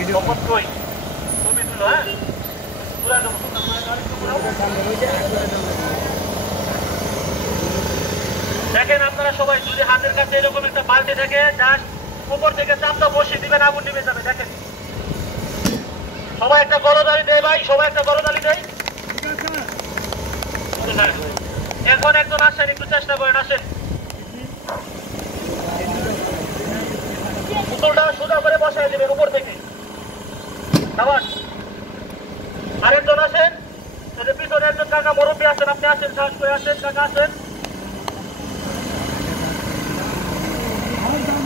অবশ্যই ছবি তুলো। হ্যাঁ, দেখেন আপনারা সবাই যদি হাতের কাছে এরকম একটা বালতি থাকে জাস্ট উপর থেকে চাপটা বসিয়ে দিবেন, আগুন নিভে যাবে। দেখেন সবাই একটা গরদালি দেয় ভাই, সবাই একটা গরদালি দেয়। এখন একজন আসেন, একটু চেষ্টা করেন, আসেন পুতুলটা সোজা করে বসায় দেবেন উপর থেকে। আবার আরেকজন আসেন, পিছনে একজন কাকা মুরব্বী আছেন, আপনি আসেন, সাহস করে আসেন কাকা, আসেন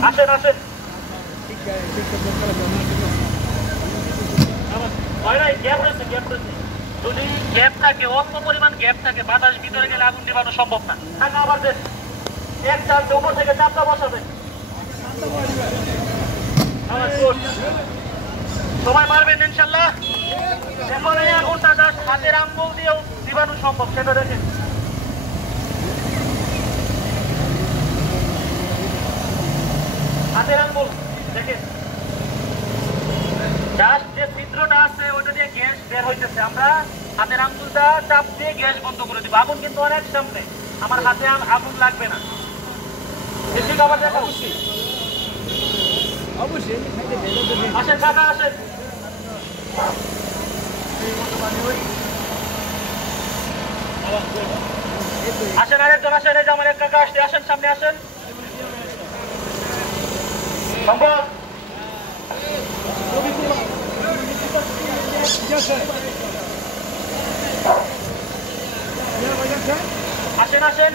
আসেন আসেন। যদি গ্যাপ থাকে, অল্প পরিমাণ গ্যাপ থাকে, বাতাস ভিতরে গেলে আগুন নেবানো সম্ভব না। কাকা আবার দেন, এক চাল উপর থেকে চাপটা বসাবেন। সবাই পারবেন ইনশাল্লাহ। এখন এই আগুনটা জাস্ট হাতের আঙ্গুল দিয়েও নিবানো সম্ভব, সেটা দেখেন। হাতের আঙ্গুল দেখেন, জাস্ট যে ছিদ্রটা আছে ওইটা দিয়ে গ্যাস বের হইতেছে। আমরা হাতের আঙ্গুলটা চাপ দিয়ে গ্যাস বন্ধ করে দিব। আগুন কিন্তু অনেক সামনে, আমার হাতে আগুন লাগবে না। বেশি খাবার দেখা অবশ্যই। আসেন কাকা, আসেন আসেন, আরেকজন আসেন, এই যে আমার এক কাকা আসছে, আসেন সামনে আসেন। সম্ভব আসেন আসেন।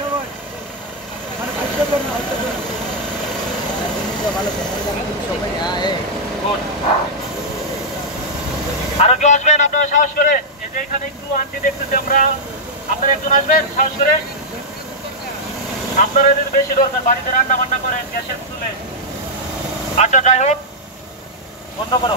আরো কেউ আসবেন আপনারা সাহস করে? এই যে এখানে একটু আনতে দেখতেছি আমরা, আপনারা একজন আসবেন সাহস করে। আপনারা যদি বেশি দরকার বাড়িতে রান্না বান্না করেন গ্যাসের পুতুলে। আচ্ছা যাই হোক, বন্ধ করো।